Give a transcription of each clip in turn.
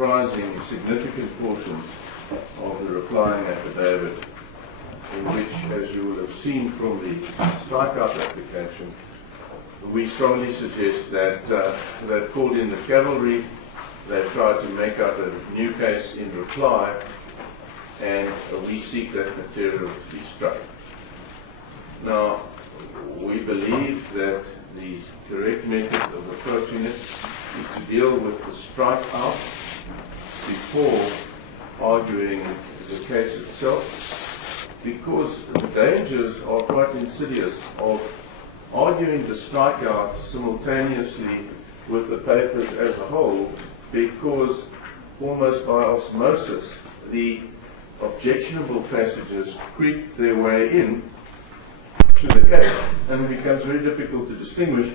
comprising significant portions of the replying affidavit, in which, as you will have seen from the strikeout application, we strongly suggest that they've called in the cavalry, they've tried to make out a new case in reply, and we seek that material to be struck. Now, we believe that the correct method of approaching it is to deal with the strikeout before arguing the case itself, because the dangers are quite insidious of arguing the strikeout simultaneously with the papers as a whole, because almost by osmosis the objectionable passages creep their way in to the case, and it becomes very difficult to distinguish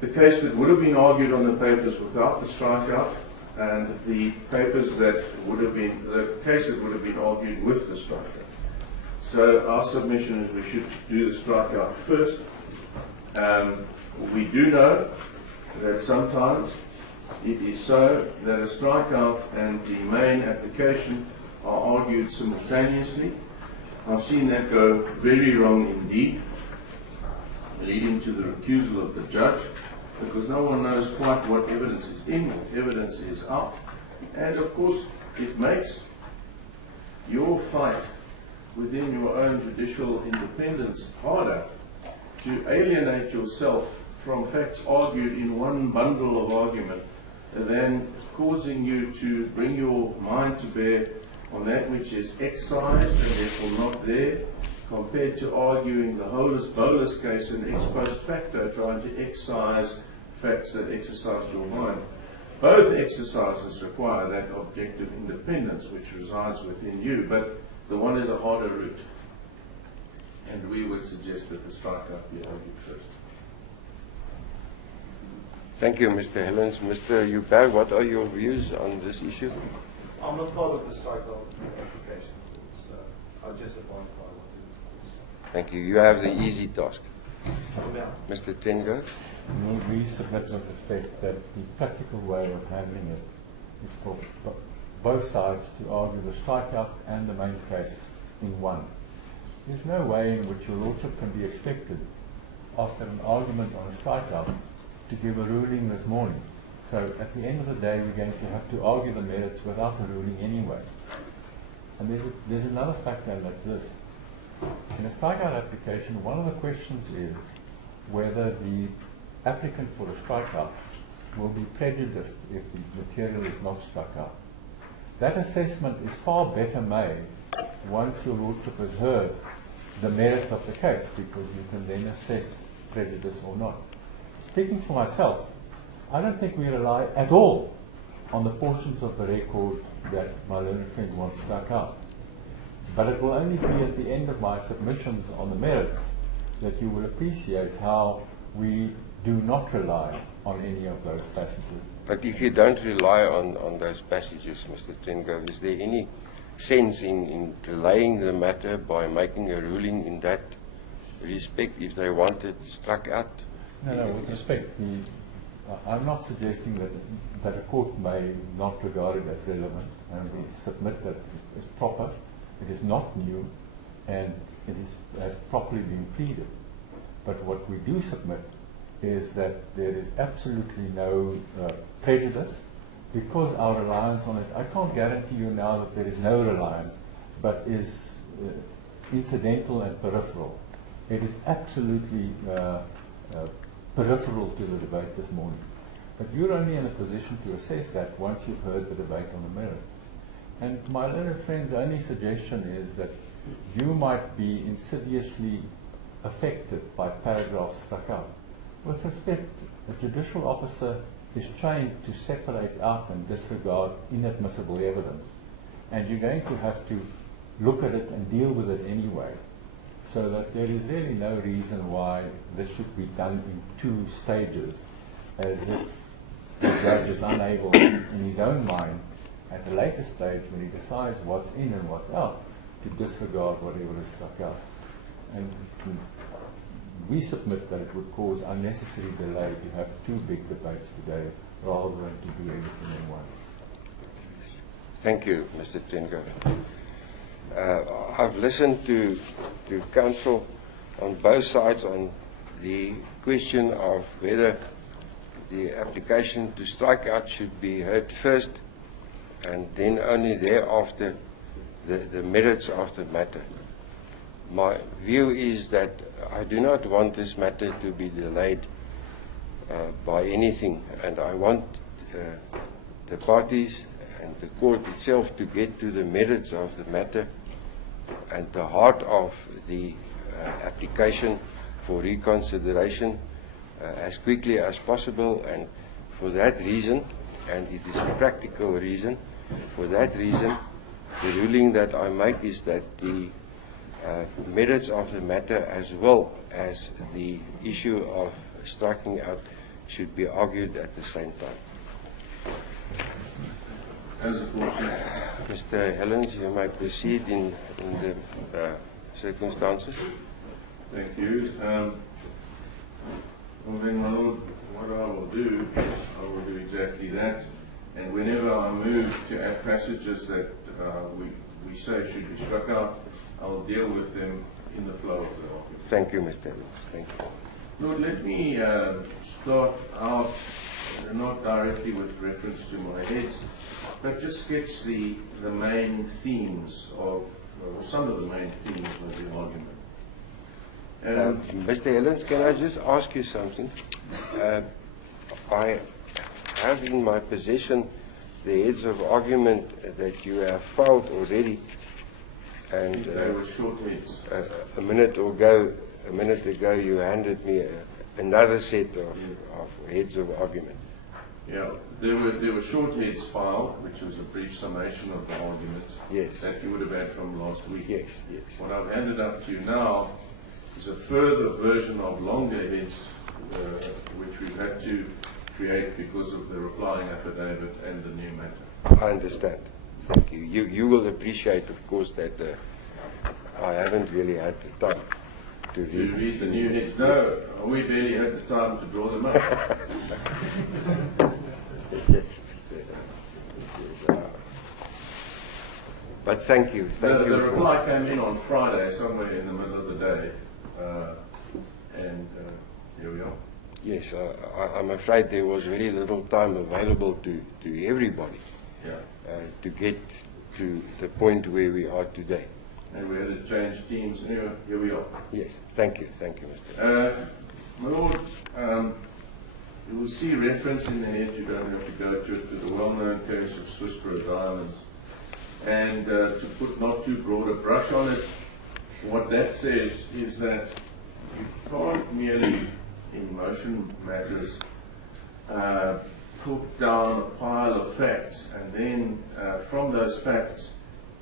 the case that would have been argued on the papers without the strikeout and the papers that would have been, the case that would have been argued with the strikeout. So our submission is we should do the strikeout first. We do know that sometimes it is so that a strikeout and the main application are argued simultaneously. I've seen that go very wrong indeed, leading to the recusal of the judge, because no one knows quite what evidence is in, what evidence is out. And of course, it makes your fight within your own judicial independence harder to alienate yourself from facts argued in one bundle of argument than causing you to bring your mind to bear on that which is excised and therefore not there, compared to arguing the holus bolus case in ex post facto, trying to excise facts that exercise your mind. Both exercises require that objective independence which resides within you, but the one is a harder route. And we would suggest that the strikeout be argued first. Thank you, Mr. Helens. Mr. Uberg, what are your views on this issue? I'm not part of the strikeout application, so I'll just advise by what it is. Thank you. You have the easy task. Yeah. Mr. Tengo? We submit with respect that the practical way of handling it is for both sides to argue the strikeout and the main case in one. There's no way in which your lordship can be expected, after an argument on a strikeout, to give a ruling this morning. So at the end of the day, we're going to have to argue the merits without a ruling anyway. And there's another factor, and that's this. In a strikeout application, one of the questions is whether the applicant for a strikeout will be prejudiced if the material is not struck out. That assessment is far better made once your lordship has heard the merits of the case, because you can then assess prejudice or not. Speaking for myself, I don't think we rely at all on the portions of the record that my learned friend wants struck out. But it will only be at the end of my submissions on the merits that you will appreciate how we do not rely on any of those passages. But if you don't rely on those passages, Mr. Tengo, is there any sense in delaying the matter by making a ruling in that respect if they want it struck out? No, with respect, I'm not suggesting that a court may not regard it as relevant, and we submit that it is proper, it is not new, and it has properly been pleaded. But what we do submit is that there is absolutely no prejudice, because our reliance on it, I can't guarantee you now that there is no reliance, but is incidental and peripheral. It is absolutely peripheral to the debate this morning. But you're only in a position to assess that once you've heard the debate on the merits. And my learned friend's only suggestion is that you might be insidiously affected by paragraphs struck out. With respect, a judicial officer is trained to separate out and disregard inadmissible evidence. And you're going to have to look at it and deal with it anyway. So that there is really no reason why this should be done in two stages, as if the judge is unable, in his own mind, at a later stage when he decides what's in and what's out, to disregard whatever is struck out. And we submit that it would cause unnecessary delay to have two big debates today rather than to do everything in one. Thank you, Mr. Tringo. I've listened to counsel on both sides on the question of whether the application to strike out should be heard first and then only thereafter the merits of the matter. My view is that I do not want this matter to be delayed by anything, and I want the parties and the court itself to get to the merits of the matter and the heart of the application for reconsideration as quickly as possible. And for that reason, and it is a practical reason, for that reason, the ruling that I make is that the merits of the matter as well as the issue of striking out should be argued at the same time. As a court, Mr. Helens, you may proceed in the circumstances. thank you. Well then, my Lord, what I will do is I will do exactly that. And whenever I move to add passages that we say should be struck out, I will deal with them in the flow of the argument. Thank you, Mr. Helens. Thank you. Lord, let me start out not directly with reference to my heads, but just sketch the main themes of, or some of the main themes of the argument. Mr. Helens, can I just ask you something? I have in my possession the heads of argument that you have filed already, and They were short heads. a minute ago you handed me another set of heads of argument. Yeah, there were short heads filed, which was a brief summation of the arguments Yes. that you would have had from last week. Yes, yes. What I've handed up to you now is a further version of longer heads, which we've had to create because of the replying affidavit and the new matter. I understand. Thank you. You will appreciate, of course, that I haven't really had the time to To read the new heads. No, we barely had the time to draw them up. But thank you. Thank you. The reply came in on Friday, somewhere in the middle of the day, and here we are. Yes, I'm afraid there was very little time available to everybody Yeah. to get to the point where we are today. And we had to change teams. Anyway, here we are. Yes, thank you, Mr. My Lord, you will see reference in the head, you don't have to go to it, to the well-known case of Swiss-Pro Diamonds. And to put not too broad a brush on it, what that says is that you can't merely, in motion matters, put down a pile of facts and then from those facts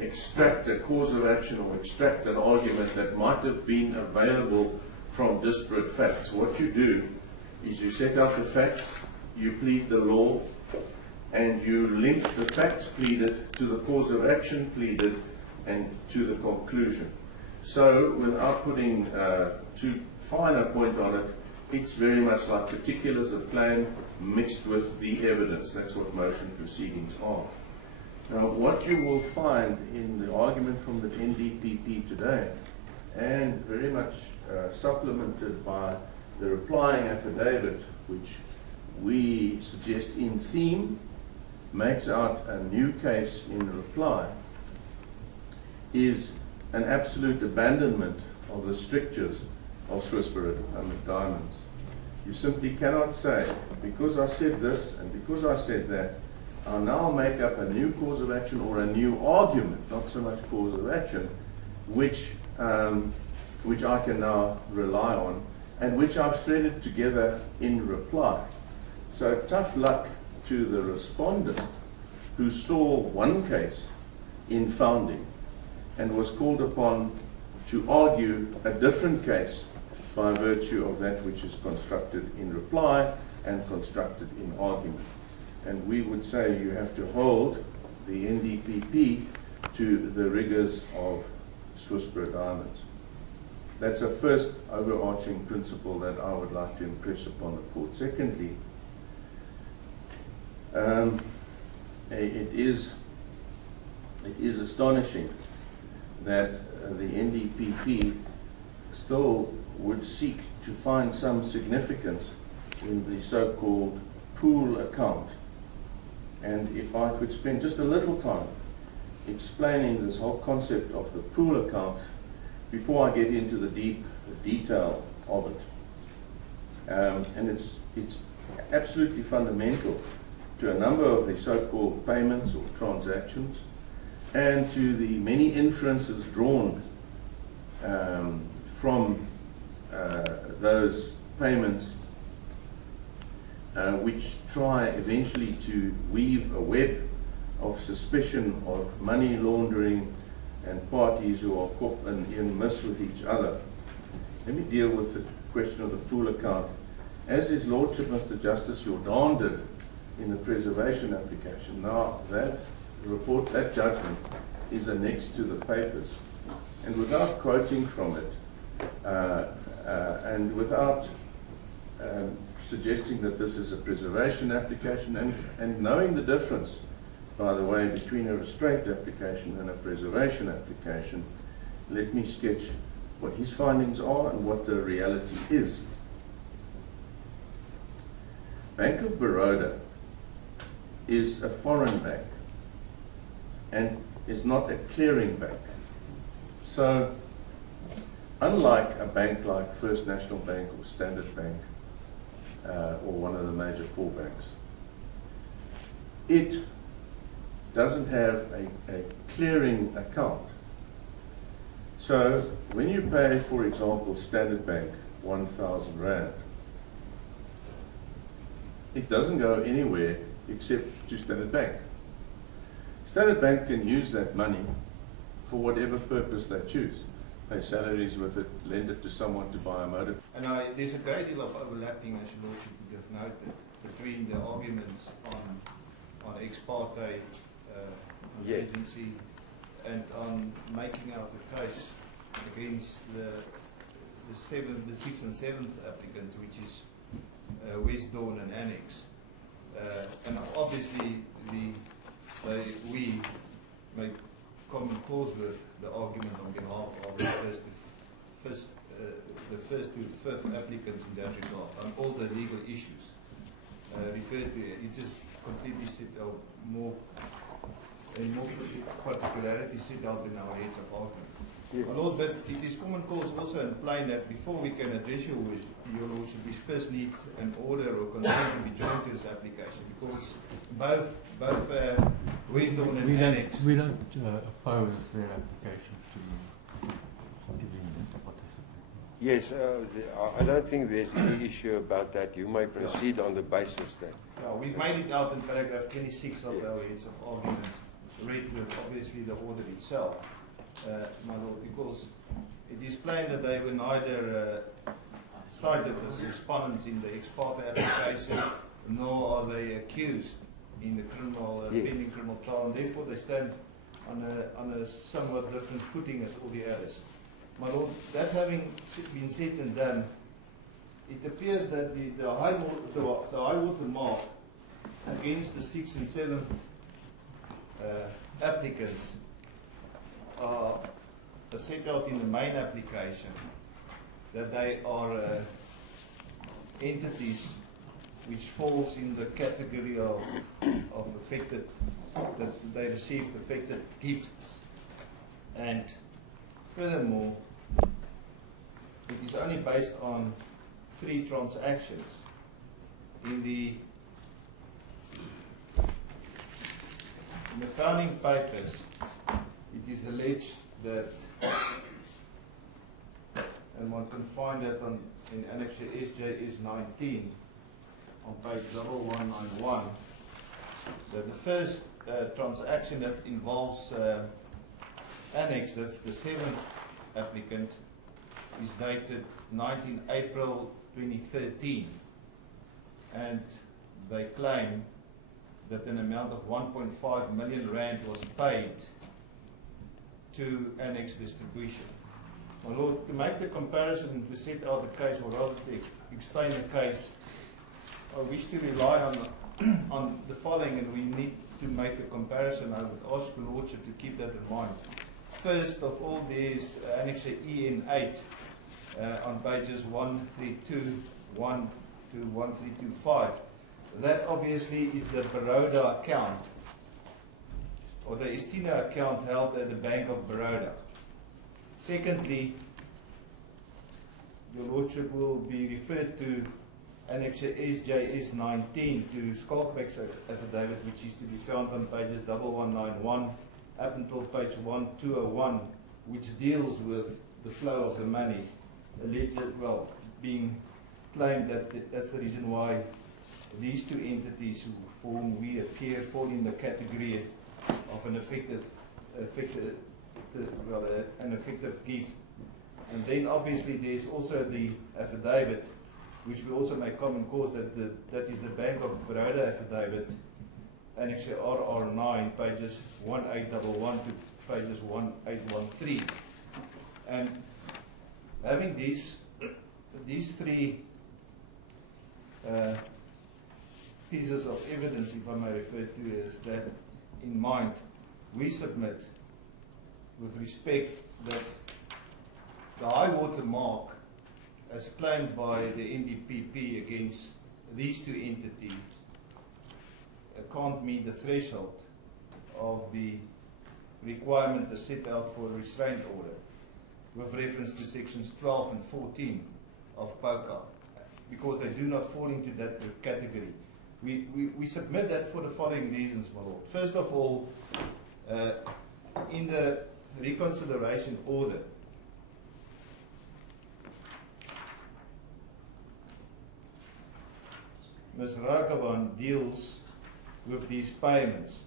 extract a cause of action or extract an argument that might have been available from disparate facts. What you do is you set out the facts, you plead the law, and you link the facts pleaded to the cause of action pleaded and to the conclusion. So without putting too fine a point on it, it's very much like particulars of claim mixed with the evidence. That's what motion proceedings are. Now, what you will find in the argument from the NDPP today, and very much supplemented by the replying affidavit, which we suggest in theme, makes out a new case in reply, is an absolute abandonment of the strictures of Swiss-Pro Diamonds. You simply cannot say, because I said this and because I said that, I'll now make up a new cause of action or a new argument, not so much cause of action, which I can now rely on and which I've threaded together in reply. So tough luck to the respondent who saw one case in founding and was called upon to argue a different case by virtue of that which is constructed in reply and constructed in argument. And we would say you have to hold the NDPP to the rigors of Swiss-Pro Diamonds. That's a first overarching principle that I would like to impress upon the court. Secondly, it is it is astonishing that the NDPP still would seek to find some significance in the so-called pool account. And if I could spend just a little time explaining this whole concept of the pool account before I get into the deep detail of it. And it's absolutely fundamental to a number of the so-called payments or transactions, and to the many inferences drawn from those payments, which try eventually to weave a web of suspicion of money laundering and parties who are caught in miss with each other. Let me deal with the question of the pool account. As His Lordship Mr. Justice Jordan did in the preservation application. Now that report, that judgment is annexed to the papers. And without quoting from it, and without suggesting that this is a preservation application, and knowing the difference, by the way, between a restraint application and a preservation application, let me sketch what his findings are and what the reality is. Bank of Baroda is a foreign bank and is not a clearing bank. So, unlike a bank like First National Bank or Standard Bank, or one of the major four banks, it doesn't have a clearing account. So when you pay, for example, Standard Bank 1,000 Rand, it doesn't go anywhere except to Standard Bank. Standard Bank can use that money for whatever purpose they choose. Pay salaries with it, lend it to someone to buy a motor. And there's a great deal of overlapping, as your Lordship would have noted, between the arguments on ex parte agency and on making out a case against the 6th and 7th applicants, which is West Dawn and Annex. And obviously we make common cause with the argument on behalf of the first to fifth applicants in that regard on all the legal issues referred to. It is completely set out more particularity set out in our heads of argument. Yeah. My Lord, but it is common cause also in plain that before we can address your Lordship, we first need an order or consent to be joined to this application, because both West Dawn and Annex. We don't oppose their application to intervene and to participate. Yes, I don't think there's any issue about that. You may proceed on the basis that. We've made it out in paragraph 26 of our heads of arguments, read with obviously the order itself, my Lord, because it is plain that they were neither cited as respondents in the ex parte application, nor are they accused in the criminal pending criminal trial, and therefore they stand on a somewhat different footing as all the others. My Lord, that having been said and done, it appears that the high water mark against the 6th and 7th applicants are set out in the main application, that they are entities which falls in the category of affected, that they received affected gifts. And furthermore, it is only based on 3 transactions. In the founding papers, it is alleged that, and one can find that in Annex SJS 19 on page 1191, that the first transaction that involves Annex, that's the 7th applicant, is dated 19 April 2013, and they claim that an amount of 1.5 million Rand was paid to Annex Distribution. My Lord, to make the comparison and to set out the case, or rather to explain the case, I wish to rely on the following, and we need to make a comparison, I would ask your Lordship to keep that in mind. First of all, there is Annexure EN8 on pages 1321 to 1325. That obviously is the Baroda account, or the Estina account held at the Bank of Baroda. Secondly, your Lordship will be referred to Annexure SJS 19 to Skalkbeck's affidavit, which is to be found on pages 1191 up until page 1201, which deals with the flow of the money, alleged, well, being claimed that that's the reason why these two entities for whom we appear fall in the category of an effective gift. And then obviously there's also the affidavit, which we also make common cause, that is the Bank of Baroda affidavit, Annexure RR9, pages 1811 to pages 1813. And having these three pieces of evidence, if I may refer to as that, in mind, we submit with respect that the high water mark as claimed by the NDPP against these two entities can't meet the threshold of the requirement as set out for a restraint order with reference to sections 12 and 14 of POCA, because they do not fall into that category. We submit that for the following reasons, my Lord. First of all, in the reconsideration order, Ms. Raghavan deals with these payments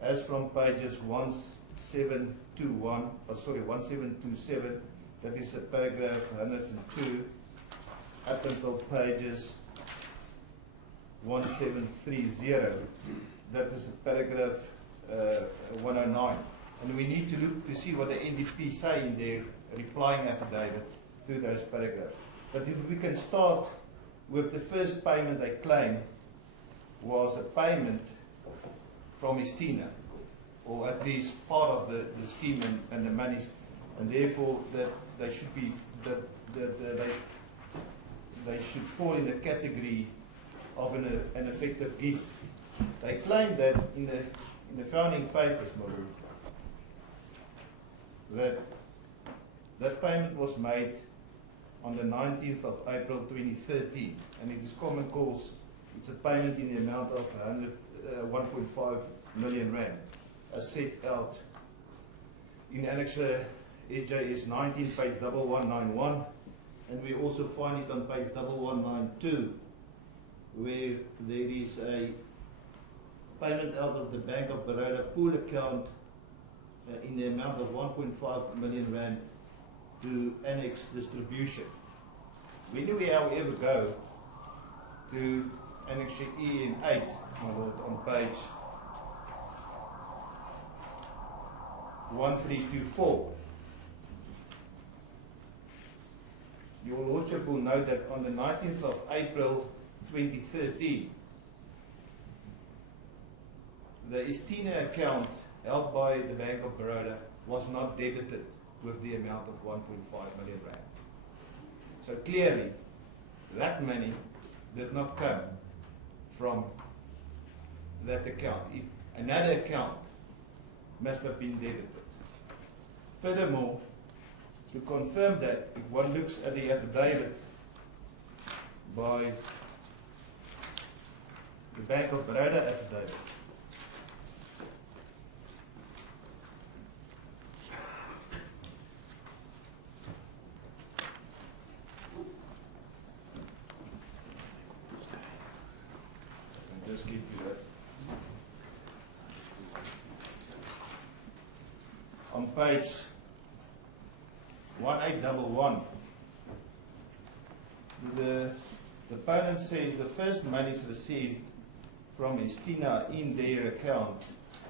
as from pages 1727, that is paragraph 102, up until pages 1730, that is paragraph 109. And we need to look to see what the NDP say in their replying affidavit to those paragraphs. But if we can start with the first payment they claim was a payment from Estina, or at least part of the scheme and the monies, and therefore that they should be they should fall in the category of an effective gift. They claim that in the founding papers, Maru, that payment was made on the 19th of April 2013, and it is common cause. It's a payment in the amount of 1.5 million rand, as set out in Annexure SJS 19, page 1191, and we also find it on page 1192, where there is a payment out of the Bank of Baroda pool account in the amount of 1.5 million rand to Annex Distribution. When we, however, go to Annexure EN8, my Lord, on page 1324, your Lordship will note that on the 19th of April 2013, the Estina account held by the Bank of Baroda was not debited with the amount of 1.5 million rand. So clearly, that money did not come from that account. Another account must have been debited. Furthermore, to confirm that, if one looks at the affidavit by the Bank of Baroda affidavit, just keep you that. On page 1811, the opponent says the first monies received from Estina in their account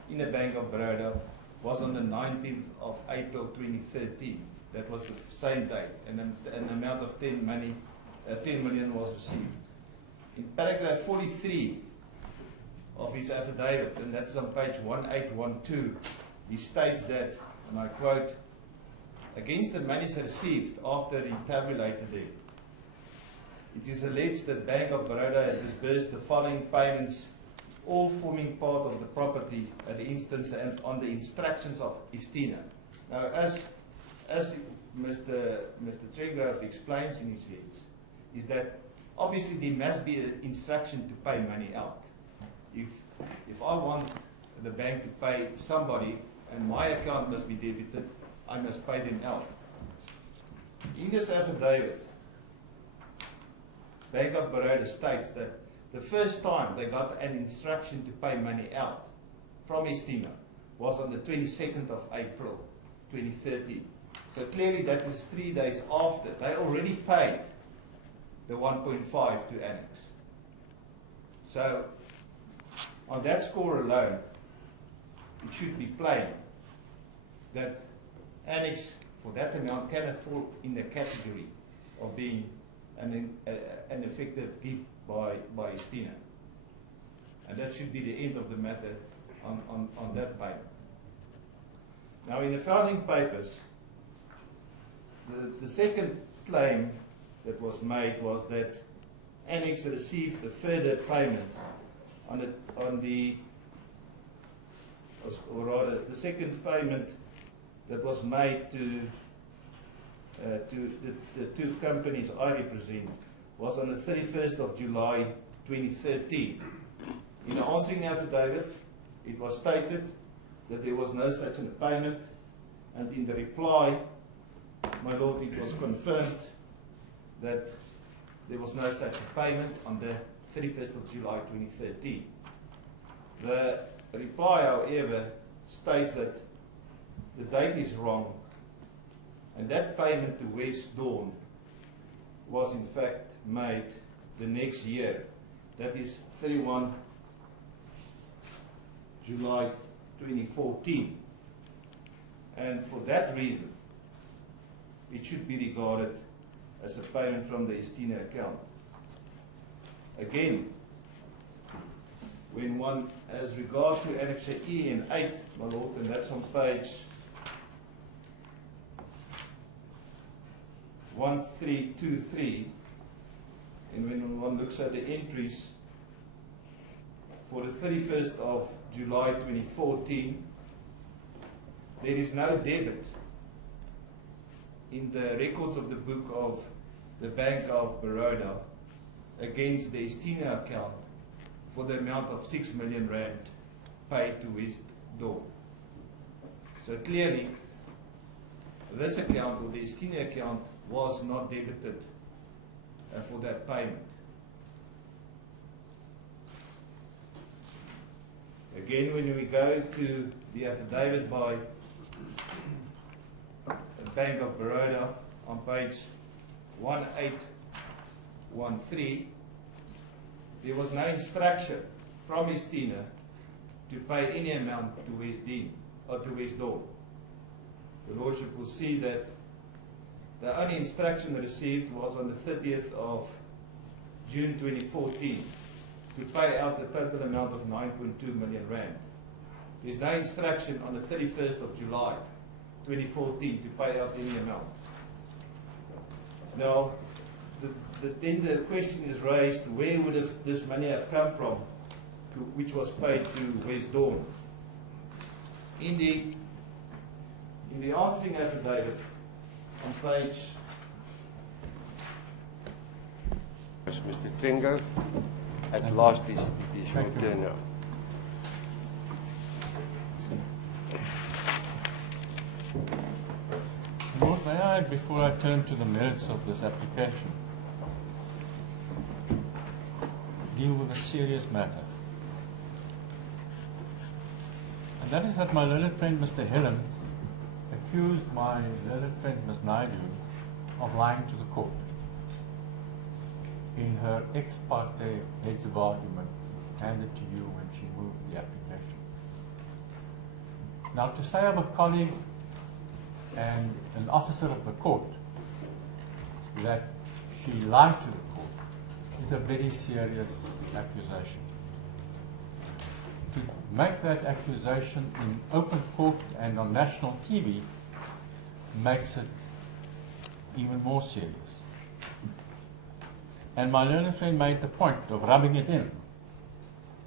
in the Bank of Baroda was on the 19th of April 2013. That was the same day, and an amount of 10 million was received. In paragraph 43 of his affidavit, and that's on page 1812, he states that, and I quote, "Against the monies received after he tabulated them, it is alleged that Bank of Baroda had disbursed the following payments, all forming part of the property at the instance and on the instructions of Istina." Now, as Mr. Tregrove explains in his heads, is that obviously there must be an instruction to pay money out. If I want the bank to pay somebody and my account must be debited, I must pay them out. In this affidavit, Bank of Baroda states that the first time they got an instruction to pay money out from Istina was on the 22nd of April 2013. So clearly that is 3 days after. They already paid the 1.5 to Annex. So on that score alone, it should be plain that Annex for that amount cannot fall in the category of being an effective gift by Istina. And that should be the end of the matter on that payment. Now in the founding papers, the second claim that was made was that Annex received a further payment the second payment that was made to the two companies I represent was on the 31st of July 2013. In the answering affidavit, it was stated that there was no such a payment, and in the reply, my Lord, it was confirmed that there was no such a payment on the 31st of July 2013. The reply, however, states that the date is wrong, and that payment to West Dawn was in fact made the next year. That is 31 July 2014. And for that reason, it should be regarded as a payment from the Istina account. Again, when one, as regard to Annex E and 8, my Lord, and that's on page 1323, and when one looks at the entries for the 31st of July 2014, there is no debit in the records of the book of the Bank of Baroda against the Istina account for the amount of 6 million rand paid to West Dawn. So clearly, this account, or the Istina account, was not debited for that payment. Again, when we go to the affidavit by the Bank of Baroda on page 1813, there was no instruction from Istina to pay any amount to West Dawn. The Lordship will see that the only instruction received was on the 30th of June 2014 to pay out the total amount of 9.2 million rand. There's no instruction on the 31st of July 2014 to pay out any amount. Now, then the question is raised, where would this money have come from, which was paid to West Dawn? In the answering affidavit on page... Yes, Mr. Tringo, at last it is your turn now. Lord, may I, before I turn to the merits of this application, deal with a serious matter. And that is that my learned friend Mr. Helens accused my learned friend Ms. Naidu of lying to the court in her ex parte heads of argument handed to you when she moved the application. Now, to say of a colleague and an officer of the court that she lied to the court is a very serious accusation. make that accusation in open court and on national TV makes it even more serious. And my learned friend made the point of rubbing it in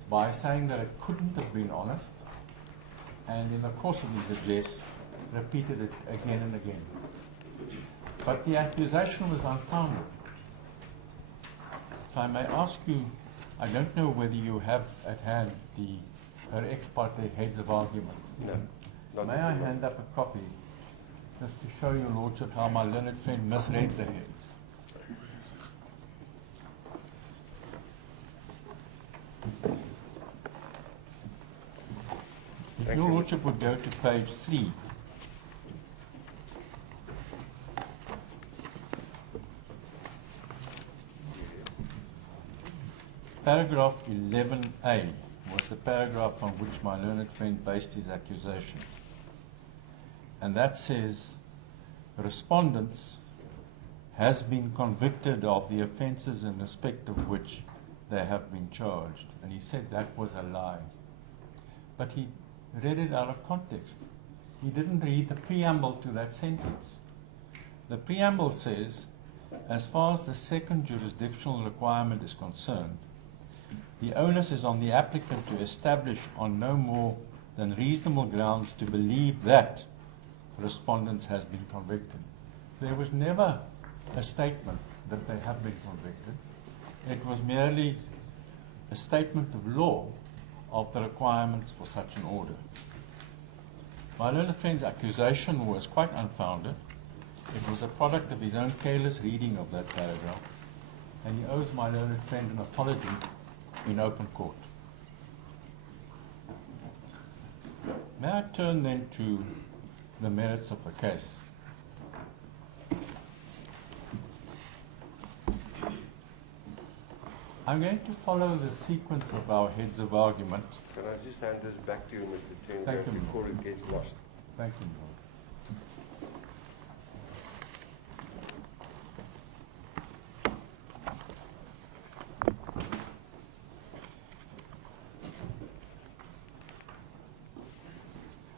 by saying that it couldn't have been honest, and in the course of his address repeated it again and again. But the accusation was unfounded. If I may ask you, I don't know whether you have at hand her ex parte heads of argument. No. May I hand up a copy just to show your lordship how my learned friend misread the heads? If your lordship would go to page 3. Paragraph 11A was the paragraph on which my learned friend based his accusation. And that says, respondents has been convicted of the offences in respect of which they have been charged. And he said that was a lie. But he read it out of context. He didn't read the preamble to that sentence. The preamble says, as far as the second jurisdictional requirement is concerned, the onus is on the applicant to establish on no more than reasonable grounds to believe that respondents has been convicted. There was never a statement that they have been convicted. It was merely a statement of law of the requirements for such an order. My learned friend's accusation was quite unfounded. It was a product of his own careless reading of that paragraph, and he owes my learned friend an apology in open court. May I turn then to the merits of the case? I'm going to follow the sequence of our heads of argument. Can I just hand this back to you, Mr. Tenga, Thank you, before it gets lost? Thank you, Lord.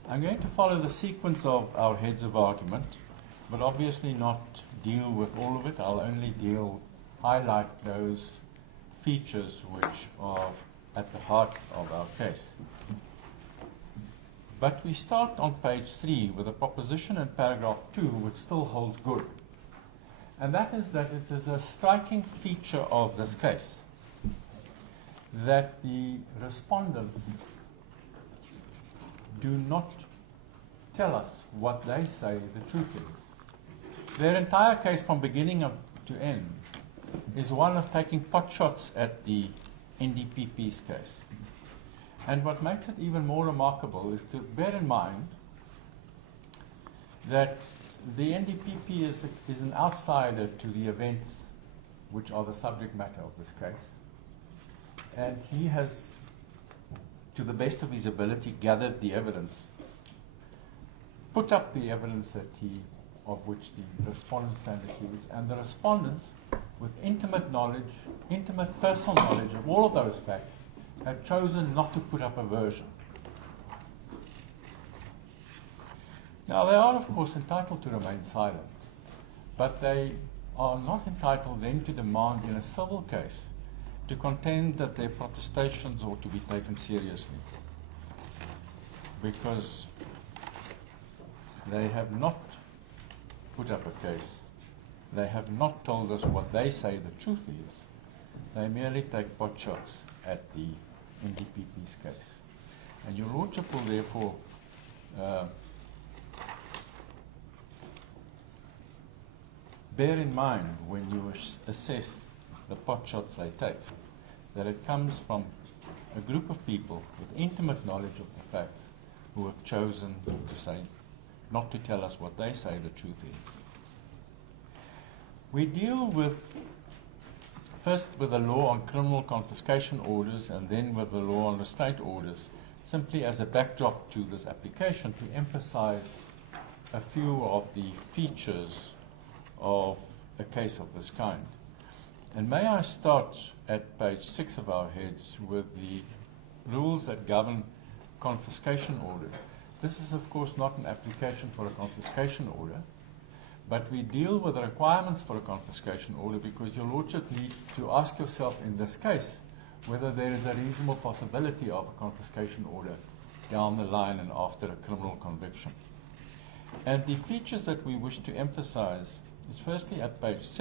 I'm going to follow the sequence of our heads of argument, but obviously not deal with all of it. I'll only highlight those features which are at the heart of our case. But we start on page 3 with a proposition in paragraph 2 which still holds good. And that is that it is a striking feature of this case that the respondents do not tell us what they say the truth is. Their entire case from beginning to end is one of taking pot shots at the NDPP's case. And what makes it even more remarkable is to bear in mind that the NDPP is an outsider to the events which are the subject matter of this case. And he has, to the best of his ability, gathered the evidence, put up the evidence of which the respondents stand accused, and the respondents, with intimate personal knowledge of all of those facts, have chosen not to put up a version. Now, they are, of course, entitled to remain silent, but they are not entitled then to demand in a civil case to contend that their protestations ought to be taken seriously, because they have not put up a case. They have not told us what they say the truth is. They merely take pot shots at the NDPP's case. And your lordship will therefore bear in mind when you assess the pot shots they take, that it comes from a group of people with intimate knowledge of the facts who have chosen to say, not to tell us what they say the truth is. We deal first with the law on criminal confiscation orders and then with the law on restraint orders, simply as a backdrop to this application to emphasize a few of the features of a case of this kind. And may I start at page 6 of our heads with the rules that govern confiscation orders. This is, of course, not an application for a confiscation order, but we deal with the requirements for a confiscation order because your Lordship need to ask yourself in this case whether there is a reasonable possibility of a confiscation order down the line and after a criminal conviction. And the features that we wish to emphasize is firstly at page